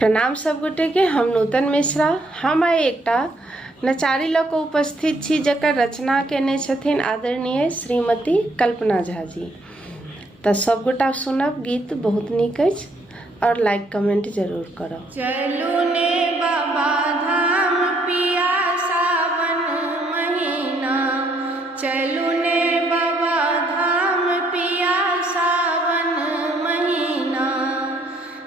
प्रणाम सब गोटे के। हम नूतन मिश्रा। हम आइ एकटा नचारी लऽ कऽ उपस्थित छी जकर रचना केने छथिन आदरणीय श्रीमती कल्पना झा जी। तऽ सब गोटा सुनब, गीत बहुत नीक अछि और लाइक कमेंट जरूर करब। चलू ने बाबा धाम पिया सावन महीना, चलू ने बाबा धाम पिया सावन महीना।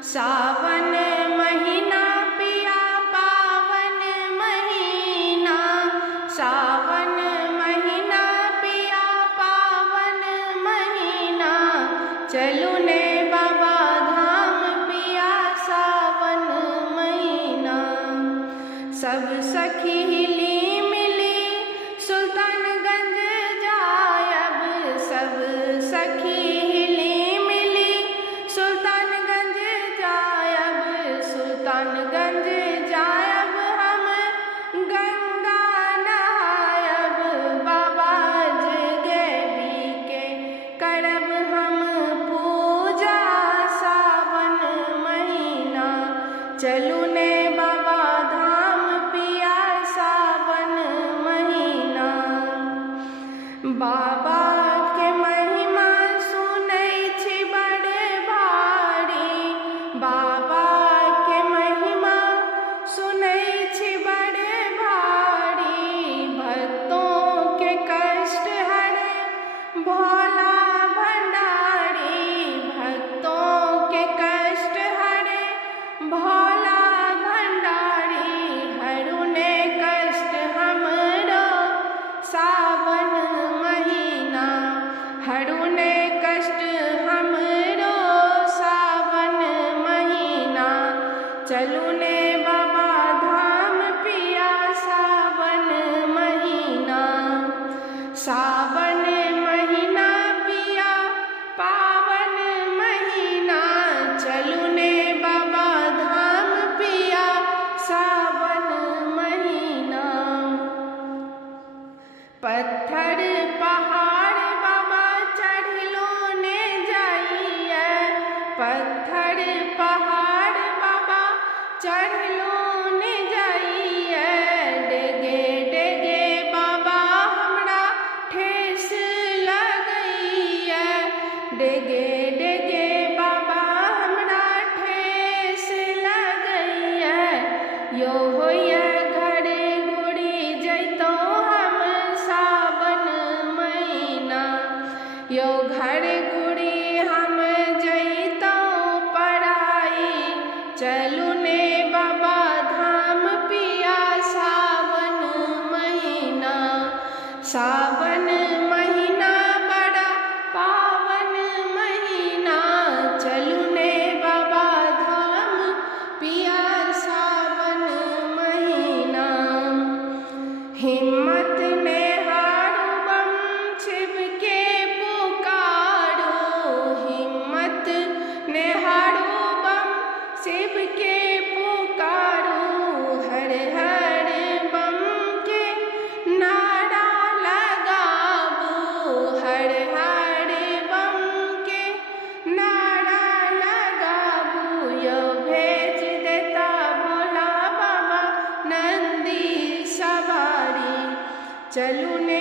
सावन महीना पिया पावन महीना, सावन महीना पिया पावन महीना। चलू ने बाबा धाम पिया सावन महीना। सब सखी हिली मिली सुल्तानगंज जायब, सब सखी हिली मिली सुल्तानगंज जायब, सुल्तानगंज जायब हम गंगा नहायब। बाबा जगेबी के करब हम पूजा सावन महीना। चलू ने बाबा धाम पिया सावन महीना। बाबा के महिमा सुनै छी बड़ भारी, बाबा के महिमा सुनै छी बड़ भारी। भक्तों के कष्ट हरे भोला भंडारी, भक्तों के कष्ट हरे भोला भंडारी। हरू ने कष्ट हमरो सावन महीना, हरू ने कष्ट हमरो सावन महीना। चलू ने बाबा धाम पिया सावन महीना। सावन महीना पिया पावन महीना, चलू ने बाबा धाम पिया सावन महीना। पत्थर पहाड़ बाबा चढ़लो ने जाइए, पत्थर पहाड़ बाबा चढ़लो ने जाइए। डेगे डेगे बाबा हमरा ठेस लगइए, डेगे डेगे बाबा हमरा ठेस लगइए। यो होइए घर गुड़ी जैतौ हम सावन महीना, यो घर गुड़ी हम जैतौ पराई। चलू ने बाबा धाम पिया सावन महीना। सावन महीना बड़ा पावन महीना, चलू ने बाबा धाम पिया सावन महीना। हिम्मत ने हारू बम शिव के पुकारो, हिम्मत ने हारू बम शिव के पुकारो। हर हर बम के नारा लगाबो, हर हर बम के नारा लगाबो। यो भेज देता भोला बाबा नंदी सवारी। चलू ने